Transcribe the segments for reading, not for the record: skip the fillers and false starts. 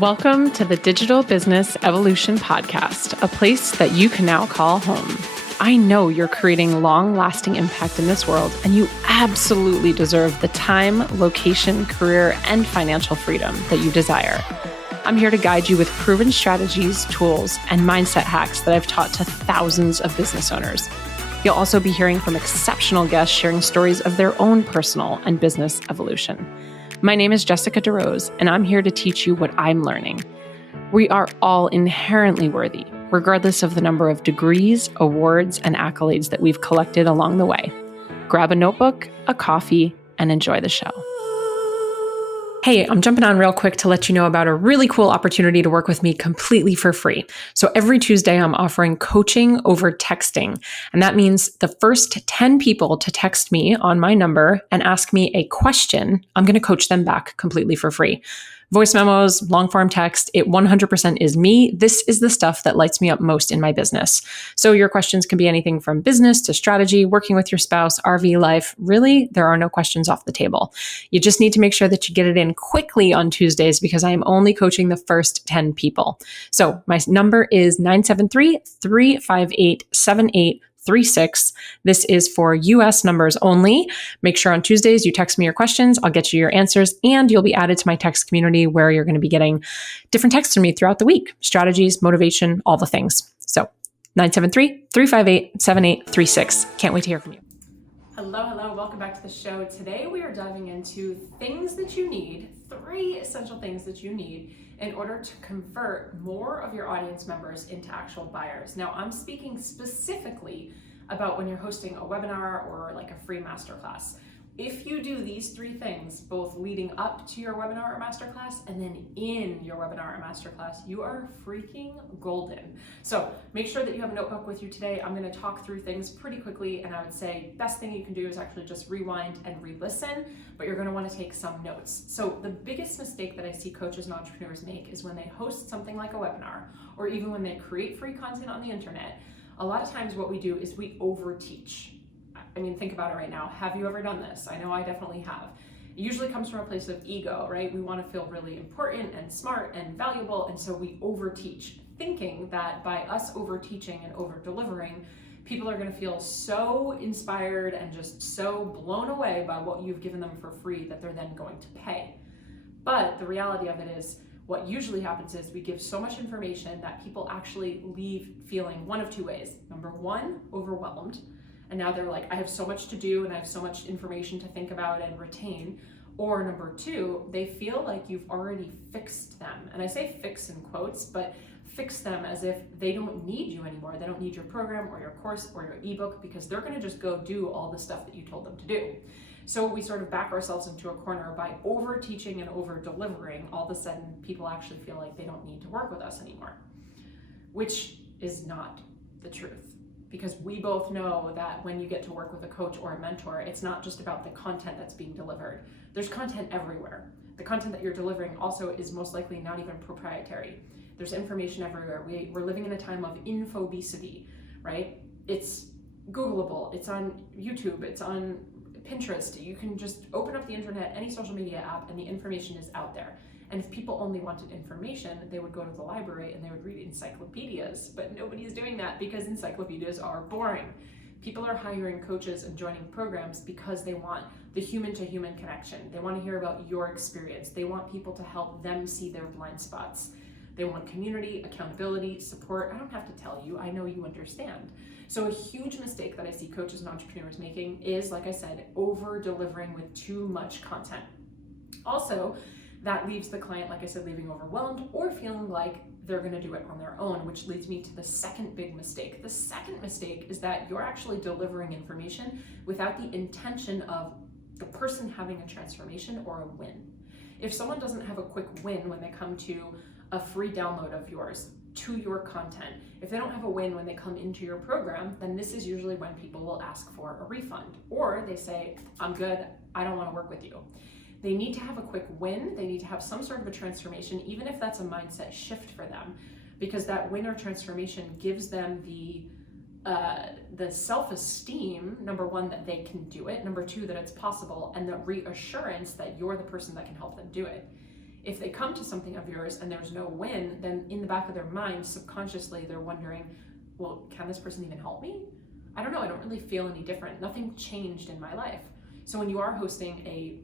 Welcome to the Digital Business Evolution Podcast, a place that you can now call home. I know you're creating long-lasting impact in this world, and you absolutely deserve the time, location, career, and financial freedom that you desire. I'm here to guide you with proven strategies, tools, and mindset hacks that I've taught to thousands of business owners. You'll also be hearing from exceptional guests sharing stories of their own personal and business evolution. My name is Jessica DeRose, and I'm here to teach you what I'm learning. We are all inherently worthy, regardless of the number of degrees, awards, and accolades that we've collected along the way. Grab a notebook, a coffee, and enjoy the show. Hey, I'm jumping on real quick to let you know about a really cool opportunity to work with me completely for free. So every Tuesday, I'm offering coaching over texting. And that means the first 10 people to text me on my number and ask me a question, I'm going to coach them back completely for free. Voice memos, long form text, it 100% is me. This is the stuff that lights me up most in my business. So your questions can be anything from business to strategy, working with your spouse, RV life. Really, there are no questions off the table. You just need to make sure that you get it in quickly on Tuesdays because I am only coaching the first 10 people. So my number is 973-358-7836. This is for US numbers only. Make sure on Tuesdays you text me your questions. I'll get you your answers, and you'll be added to my text community where you're going to be getting different texts from me throughout the week. Strategies, motivation, all the things. So 973-358-7836. Can't wait to hear from you. Hello. Welcome back to the show. Today we are diving into things that you need, 3 essential things that you need in order to convert more of your audience members into actual buyers. Now, I'm speaking specifically about when you're hosting a webinar or like a free masterclass. If you do these 3 things, both leading up to your webinar or masterclass and then in your webinar or masterclass, you are freaking golden. So make sure that you have a notebook with you today. I'm going to talk through things pretty quickly, and I would say best thing you can do is actually just rewind and re-listen, but you're going to want to take some notes. So the biggest mistake that I see coaches and entrepreneurs make is when they host something like a webinar, or even when they create free content on the internet, a lot of times what we do is we overteach. I mean, think about it right now. Have you ever done this? I know I definitely have. It usually comes from a place of ego, right? We want to feel really important and smart and valuable, and so we overteach, thinking that by us overteaching and over-delivering, people are going to feel so inspired and just so blown away by what you've given them for free that they're then going to pay. But the reality of it is, what usually happens is we give so much information that people actually leave feeling one of 2 ways. Number 1, overwhelmed. And now they're like, I have so much to do and I have so much information to think about and retain. Or number 2, they feel like you've already fixed them. And I say fix in quotes, but fix them as if they don't need you anymore. They don't need your program or your course or your ebook because they're going to just go do all the stuff that you told them to do. So we sort of back ourselves into a corner by over teaching and over delivering. All of a sudden, people actually feel like they don't need to work with us anymore, which is not the truth. Because we both know that when you get to work with a coach or a mentor, it's not just about the content that's being delivered. There's content everywhere. The content that you're delivering also is most likely not even proprietary. There's information everywhere. We're living in a time of infobesity, right? It's Googleable, it's on YouTube, it's on Pinterest. You can just open up the internet, any social media app, and the information is out there. And if people only wanted information, they would go to the library and they would read encyclopedias, but nobody's doing that because encyclopedias are boring. People are hiring coaches and joining programs because they want the human-to-human connection. They want to hear about your experience. They want people to help them see their blind spots. They want community, accountability, support. I don't have to tell you, I know you understand. So a huge mistake that I see coaches and entrepreneurs making is, like I said, over-delivering with too much content. Also, that leaves the client, like I said, leaving overwhelmed or feeling like they're going to do it on their own, which leads me to the second big mistake. The second mistake is that you're actually delivering information without the intention of the person having a transformation or a win. If someone doesn't have a quick win when they come to a free download of yours to your content, if they don't have a win when they come into your program, then this is usually when people will ask for a refund, or they say, I'm good, I don't want to work with you. They need to have a quick win. They need to have some sort of a transformation, even if that's a mindset shift for them, because that win or transformation gives them the self-esteem, number 1, that they can do it, number 2, that it's possible, and the reassurance that you're the person that can help them do it. If they come to something of yours and there's no win, then in the back of their mind, subconsciously, they're wondering, well, can this person even help me? I don't know, I don't really feel any different. Nothing changed in my life. So when you are hosting a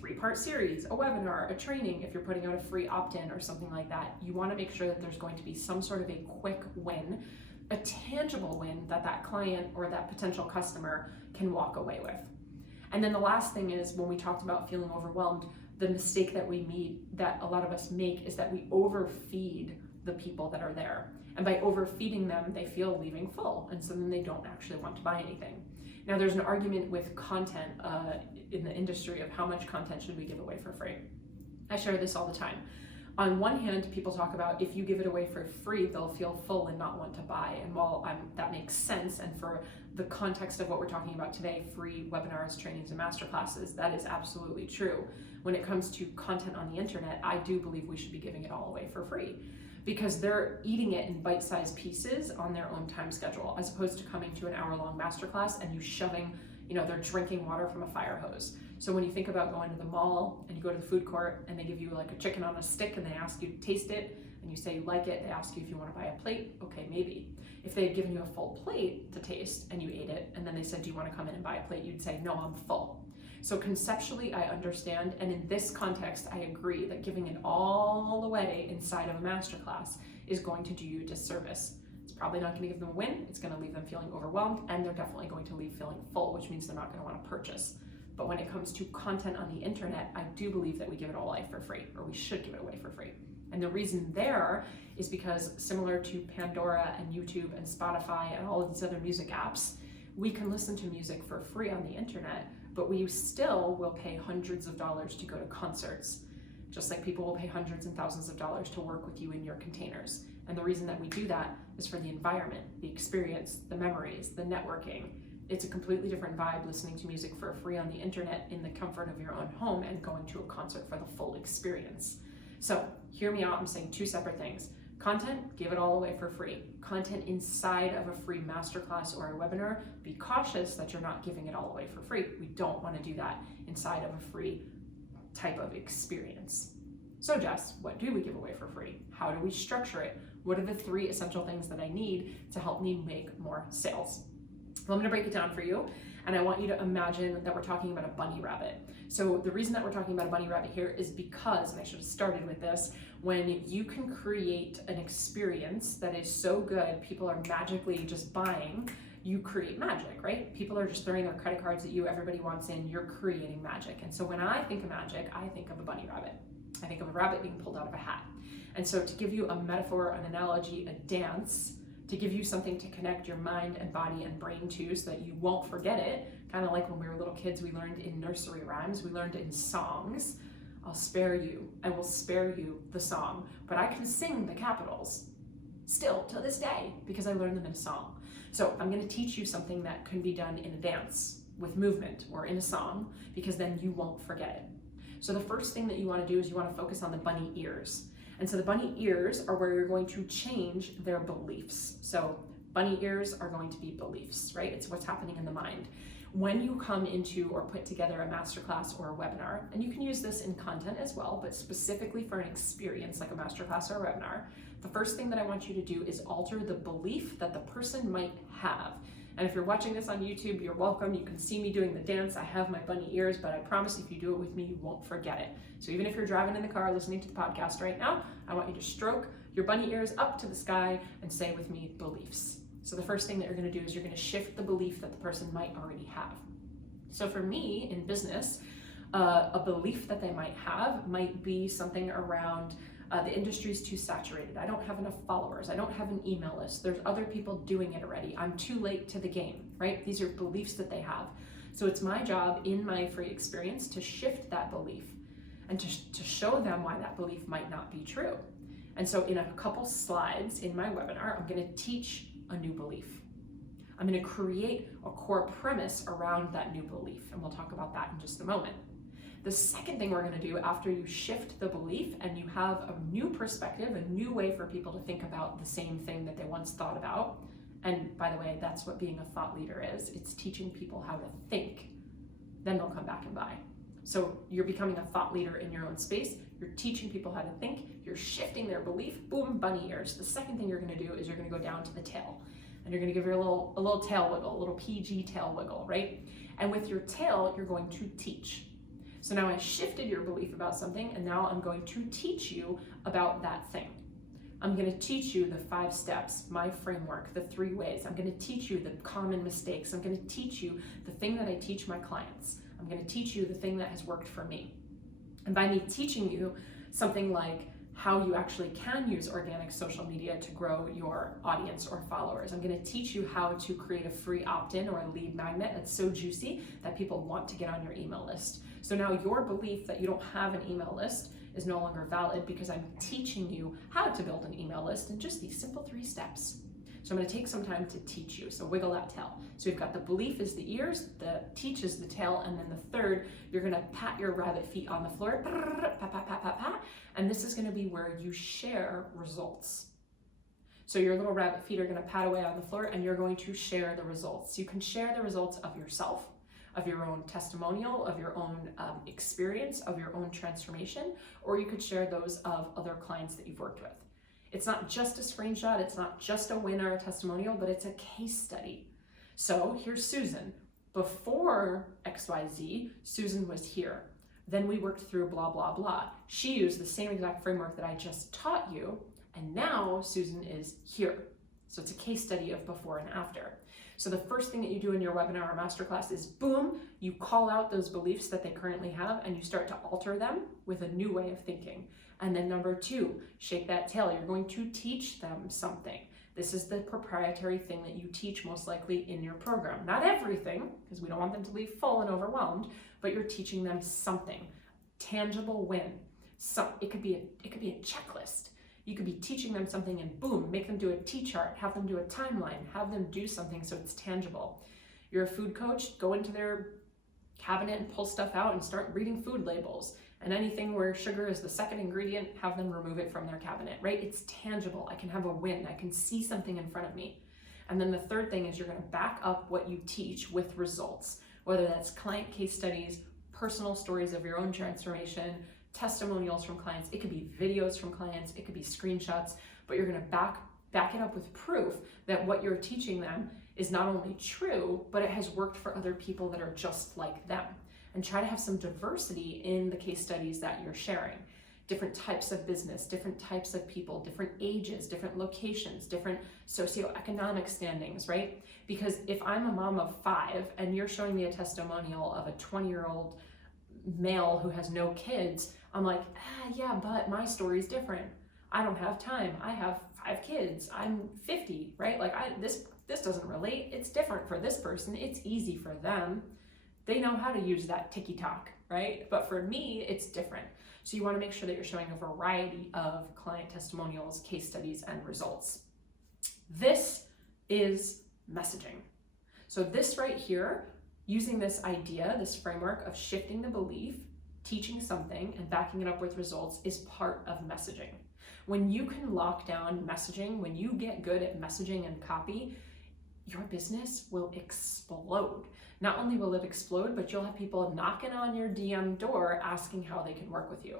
3-part series, a webinar, a training, if you're putting out a free opt-in or something like that, you want to make sure that there's going to be some sort of a quick win, a tangible win that that client or that potential customer can walk away with. And then the last thing is, when we talked about feeling overwhelmed, the mistake that a lot of us make is that we overfeed the people that are there. And by overfeeding them, they feel leaving full. And so then they don't actually want to buy anything. Now, there's an argument with content in the industry of how much content should we give away for free. I share this all the time. On one hand, people talk about if you give it away for free, they'll feel full and not want to buy. And while that makes sense, and for the context of what we're talking about today, free webinars, trainings, and masterclasses, that is absolutely true. When it comes to content on the internet, I do believe we should be giving it all away for free, because they're eating it in bite-sized pieces on their own time schedule, as opposed to coming to an hour-long masterclass and you shoving, they're drinking water from a fire hose. So when you think about going to the mall and you go to the food court and they give you like a chicken on a stick and they ask you to taste it and you say you like it, they ask you if you want to buy a plate, okay, maybe. If they had given you a full plate to taste and you ate it and then they said, do you want to come in and buy a plate? You'd say, no, I'm full. So conceptually, I understand, and in this context, I agree that giving it all away inside of a masterclass is going to do you a disservice. It's probably not going to give them a win, it's going to leave them feeling overwhelmed, and they're definitely going to leave feeling full, which means they're not going to want to purchase. But when it comes to content on the internet, I do believe that we give it all away for free, or we should give it away for free. And the reason there is because, similar to Pandora and YouTube and Spotify and all of these other music apps, we can listen to music for free on the internet, but we still will pay hundreds of dollars to go to concerts, just like people will pay hundreds and thousands of dollars to work with you in your containers. And the reason that we do that is for the environment, the experience, the memories, the networking. It's a completely different vibe listening to music for free on the internet in the comfort of your own home and going to a concert for the full experience. So hear me out, I'm saying two separate things. Content, give it all away for free. Content inside of a free masterclass or a webinar, be cautious that you're not giving it all away for free. We don't want to do that inside of a free type of experience. So Jess, what do we give away for free? How do we structure it? What are the 3 essential things that I need to help me make more sales? Well, I'm going to break it down for you, and I want you to imagine that we're talking about a bunny rabbit. So the reason that we're talking about a bunny rabbit here is because, and I should have started with this, when you can create an experience that is so good, people are magically just buying, you create magic, right? People are just throwing their credit cards at you, everybody wants in, you're creating magic. And so when I think of magic, I think of a bunny rabbit. I think of a rabbit being pulled out of a hat. And so to give you a metaphor, an analogy, a dance, to give you something to connect your mind and body and brain to so that you won't forget it, kind of like when we were little kids, we learned in nursery rhymes, we learned in songs. I'll spare you, I will spare you the song, but I can sing the capitals still to this day because I learned them in a song. So I'm going to teach you something that can be done in a dance with movement or in a song, because then you won't forget it. So the first thing that you want to do is you want to focus on the bunny ears. And so the bunny ears are where you're going to change their beliefs. So bunny ears are going to be beliefs, right? It's what's happening in the mind. When you come into or put together a masterclass or a webinar, and you can use this in content as well, but specifically for an experience like a masterclass or a webinar, the first thing that I want you to do is alter the belief that the person might have. And if you're watching this on YouTube, you're welcome. You can see me doing the dance. I have my bunny ears, but I promise if you do it with me, you won't forget it. So even if you're driving in the car listening to the podcast right now, I want you to stroke your bunny ears up to the sky and say with me, beliefs. So the first thing that you're going to do is you're going to shift the belief that the person might already have. So for me in business, a belief that they might have might be something around the industry's too saturated. I don't have enough followers. I don't have an email list. There's other people doing it already. I'm too late to the game, right? These are beliefs that they have. So it's my job in my free experience to shift that belief and to show them why that belief might not be true. And so in a couple slides in my webinar, I'm going to teach a new belief. I'm going to create a core premise around that new belief, and we'll talk about that in just a moment. The second thing we're going to do after you shift the belief and you have a new perspective, a new way for people to think about the same thing that they once thought about, and by the way, that's what being a thought leader is. It's teaching people how to think. Then they'll come back and buy. So you're becoming a thought leader in your own space. You're teaching people how to think. You're shifting their belief. Boom, bunny ears. The second thing you're going to do is you're going to go down to the tail. And you're going to give your a little tail wiggle, a little PG tail wiggle, right? And with your tail, you're going to teach. So now I shifted your belief about something, and now I'm going to teach you about that thing. I'm going to teach you the 5 steps, my framework, the 3 ways. I'm going to teach you the common mistakes. I'm going to teach you the thing that I teach my clients. I'm going to teach you the thing that has worked for me. And by me teaching you something like how you actually can use organic social media to grow your audience or followers, I'm going to teach you how to create a free opt-in or a lead magnet that's so juicy that people want to get on your email list. So now your belief that you don't have an email list is no longer valid because I'm teaching you how to build an email list in just these simple 3 steps. So I'm going to take some time to teach you. So wiggle that tail. So we've got the belief is the ears, the teach is the tail, and then the third, you're going to pat your rabbit feet on the floor, pat, pat, pat, pat, pat, and this is going to be where you share results. So your little rabbit feet are going to pat away on the floor, and you're going to share the results. You can share the results of yourself, of your own testimonial, of your own experience, of your own transformation, or you could share those of other clients that you've worked with. It's not just a screenshot, it's not just a win or a testimonial, but it's a case study. So here's Susan. Before XYZ, Susan was here. Then we worked through blah, blah, blah. She used the same exact framework that I just taught you, and now Susan is here. So it's a case study of before and after. So the first thing that you do in your webinar or masterclass is boom, you call out those beliefs that they currently have and you start to alter them with a new way of thinking. And then number 2, shake that tail. You're going to teach them something. This is the proprietary thing that you teach most likely in your program. Not everything, because we don't want them to leave full and overwhelmed, but you're teaching them something. Tangible win. So it could be a checklist. You could be teaching them something and boom, make them do a T-chart, have them do a timeline, have them do something so it's tangible. You're a food coach, go into their cabinet and pull stuff out and start reading food labels. And anything where sugar is the second ingredient, have them remove it from their cabinet, right? It's tangible. I can have a win. I can see something in front of me. And then the third thing is you're going to back up what you teach with results, whether that's client case studies, personal stories of your own transformation, testimonials from clients. It could be videos from clients. It could be screenshots, but you're going to back it up with proof that what you're teaching them is not only true, but it has worked for other people that are just like them. And try to have some diversity in the case studies that you're sharing. Different types of business, different types of people, different ages, different locations, different socioeconomic standings, right? Because if I'm a mom of 5 and you're showing me a testimonial of a 20-year-old male who has no kids, I'm like, yeah, but my story's different. I don't have time. I have 5 kids. I'm 50, right? Like this doesn't relate. It's different for this person. It's easy for them. They know how to use that ticky-tock, right? But for me, it's different. So you want to make sure that you're showing a variety of client testimonials, case studies, and results. This is messaging. So this right here, using this idea, this framework of shifting the belief, teaching something, and backing it up with results is part of messaging. When you can lock down messaging, when you get good at messaging and copy, your business will explode. Not only will it explode, but you'll have people knocking on your DM door asking how they can work with you.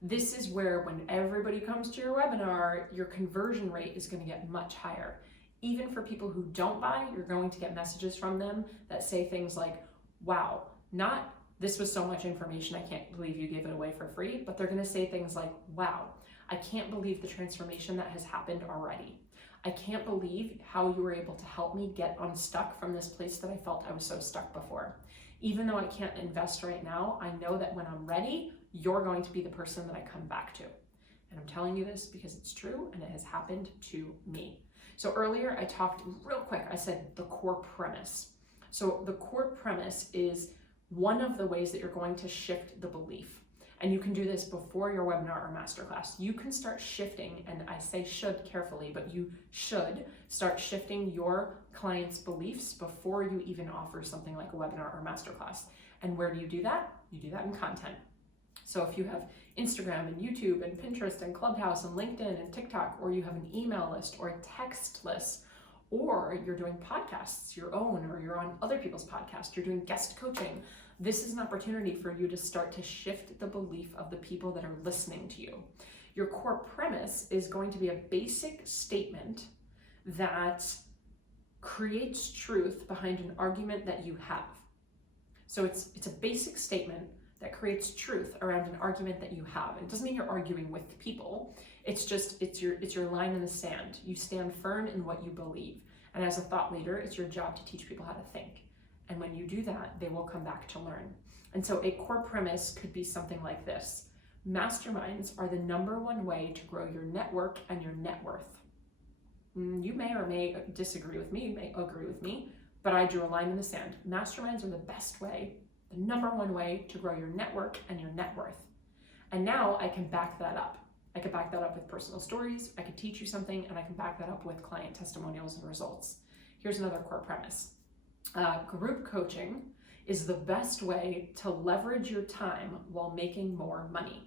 This is where when everybody comes to your webinar, your conversion rate is going to get much higher. Even for people who don't buy, you're going to get messages from them that say things like, wow, not this was so much information, I can't believe you gave it away for free, but they're going to say things like, wow, I can't believe the transformation that has happened already. I can't believe how you were able to help me get unstuck from this place that I felt I was so stuck before. Even though I can't invest right now, I know that when I'm ready, you're going to be the person that I come back to. And I'm telling you this because it's true and it has happened to me. So earlier I talked real quick, I said the core premise. So the core premise is one of the ways that you're going to shift the belief. And you can do this before your webinar or masterclass. You can start shifting, and I say should carefully, but you should start shifting your clients' beliefs before you even offer something like a webinar or masterclass. And where do you do that? You do that in content. So if you have Instagram and YouTube and Pinterest and Clubhouse and LinkedIn and TikTok, or you have an email list or a text list, or you're doing podcasts, your own, or you're on other people's podcasts, you're doing guest coaching, This is an opportunity for you to start to shift the belief of the people that are listening to you. Your core premise is going to be a basic statement that creates truth behind an argument that you have. So it's a basic statement that creates truth around an argument that you have. And it doesn't mean you're arguing with people. It's your line in the sand. You stand firm in what you believe. And as a thought leader, it's your job to teach people how to think. And when you do that, they will come back to learn. And so a core premise could be something like this. Masterminds are the #1 way to grow your network and your net worth. You may or may disagree with me, you may agree with me, but I drew a line in the sand. Masterminds are the best way, the #1 way to grow your network and your net worth. And now I can back that up. I could back that up with personal stories, I could teach you something, and I can back that up with client testimonials and results. Here's another core premise. Group coaching is the best way to leverage your time while making more money.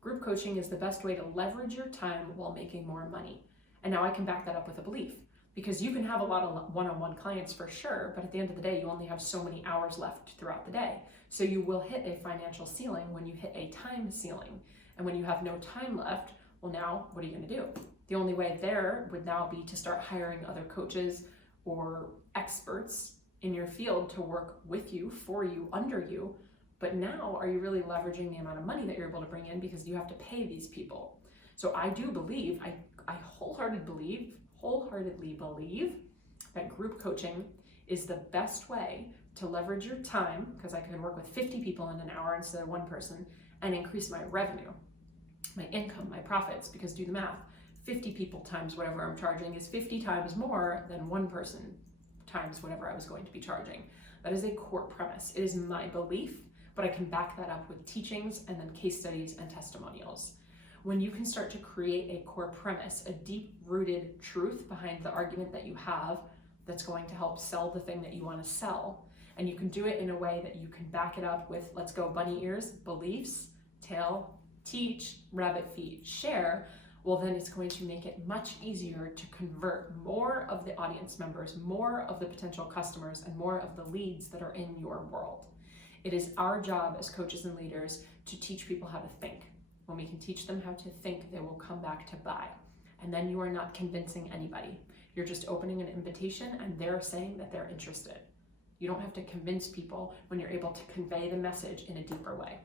Group coaching is the best way to leverage your time while making more money. And now I can back that up with a belief, because you can have a lot of one-on-one clients for sure, but at the end of the day, you only have so many hours left throughout the day. So you will hit a financial ceiling when you hit a time ceiling. And when you have no time left, well, now what are you going to do? The only way there would now be to start hiring other coaches or experts in your field to work with you, for you, under you. But now, are you really leveraging the amount of money that you're able to bring in, because you have to pay these people? So I do believe, I wholeheartedly believe that group coaching is the best way to leverage your time, because I can work with 50 people in an hour instead of one person, and increase my revenue, my income, my profits, because do the math. 50 people times whatever I'm charging is 50 times more than one person times whatever I was going to be charging. That is a core premise. It is my belief, but I can back that up with teachings and then case studies and testimonials. When you can start to create a core premise, a deep-rooted truth behind the argument that you have that's going to help sell the thing that you want to sell, and you can do it in a way that you can back it up with, let's go bunny ears, beliefs, tail, teach, rabbit feet, share, well, then it's going to make it much easier to convert more of the audience members, more of the potential customers, and more of the leads that are in your world. It is our job as coaches and leaders to teach people how to think. When we can teach them how to think, they will come back to buy. And then you are not convincing anybody. You're just opening an invitation and they're saying that they're interested. You don't have to convince people when you're able to convey the message in a deeper way.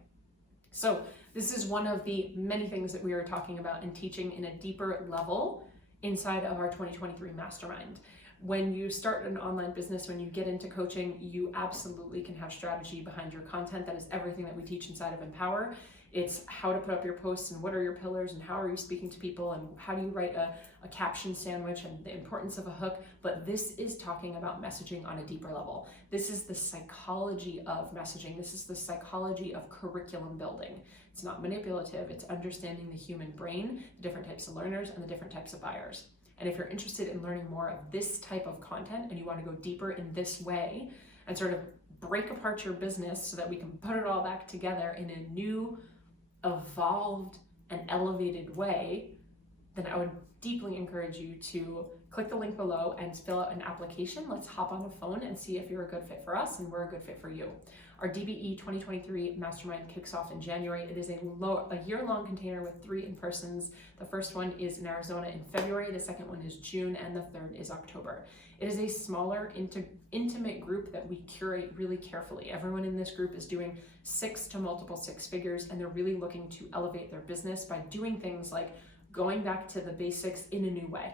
So this is one of the many things that we are talking about and teaching in a deeper level inside of our 2023 Mastermind. When you start an online business, when you get into coaching, you absolutely can have strategy behind your content. That is everything that we teach inside of Empower. It's how to put up your posts and what are your pillars and how are you speaking to people and how do you write a caption sandwich and the importance of a hook. But this is talking about messaging on a deeper level. This is the psychology of messaging. This is the psychology of curriculum building. It's not manipulative. It's understanding the human brain, the different types of learners and the different types of buyers. And if you're interested in learning more of this type of content and you want to go deeper in this way and sort of break apart your business so that we can put it all back together in a new, evolved, and elevated way, then I would deeply encourage you to click the link below and fill out an application. Let's hop on the phone and see if you're a good fit for us and we're a good fit for you. Our DBE 2023 Mastermind kicks off in January. It is a year-long container with 3 in-persons. The first one is in Arizona in February, the second one is June, and the third is October. It is a smaller, intimate group that we curate really carefully. Everyone in this group is doing 6 to multiple 6 figures, and they're really looking to elevate their business by doing things like going back to the basics in a new way.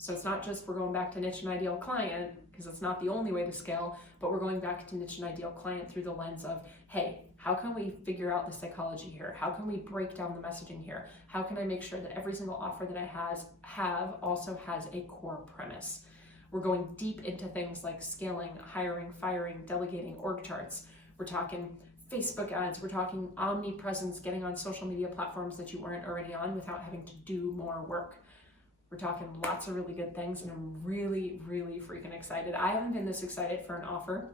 So it's not just we're going back to niche and ideal client, because it's not the only way to scale, but we're going back to niche and ideal client through the lens of, hey, how can we figure out the psychology here? How can we break down the messaging here? How can I make sure that every single offer that I have also has a core premise? We're going deep into things like scaling, hiring, firing, delegating, org charts. We're talking Facebook ads, we're talking omnipresence, getting on social media platforms that you weren't already on without having to do more work. We're talking lots of really good things, and I'm really, really freaking excited. I haven't been this excited for an offer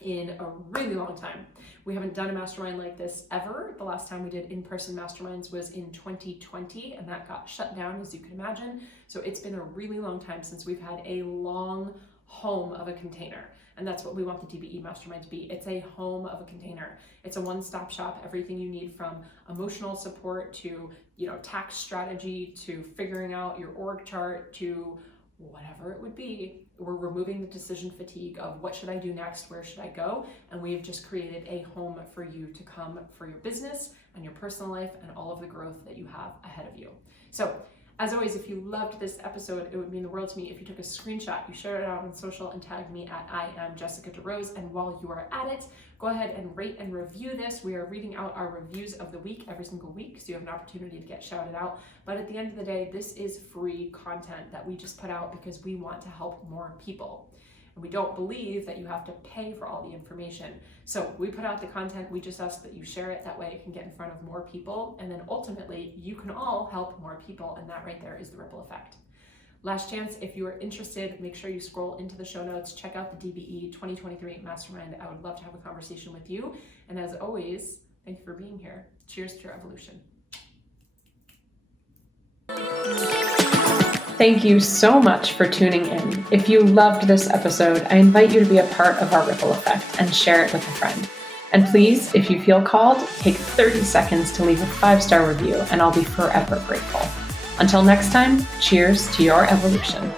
in a really long time. We haven't done a mastermind like this ever. The last time we did in-person masterminds was in 2020, and that got shut down, as you can imagine. So it's been a really long time since we've had a long home of a container. And that's what we want the DBE Mastermind to be. It's a home of a container. It's a one-stop shop, everything you need from emotional support to, tax strategy, to figuring out your org chart, to whatever it would be. We're removing the decision fatigue of what should I do next, where should I go? And we've just created a home for you to come for your business and your personal life and all of the growth that you have ahead of you. So as always, if you loved this episode, it would mean the world to me if you took a screenshot, you shared it out on social and tagged me at I am Jessica DeRose. And while you are at it, go ahead and rate and review this. We are reading out our reviews of the week every single week, so you have an opportunity to get shouted out. But at the end of the day, this is free content that we just put out because we want to help more people. And we don't believe that you have to pay for all the information. So we put out the content, we just ask that you share it, that way it can get in front of more people, and then ultimately you can all help more people, and that right there is the ripple effect. Last chance, if you are interested, make sure you scroll into the show notes, check out the DBE 2023 Mastermind. I would love to have a conversation with you. And as always, thank you for being here. Cheers to your evolution. Thank you so much for tuning in. If you loved this episode, I invite you to be a part of our ripple effect and share it with a friend. And please, if you feel called, take 30 seconds to leave a 5-star review, and I'll be forever grateful. Until next time, cheers to your evolution.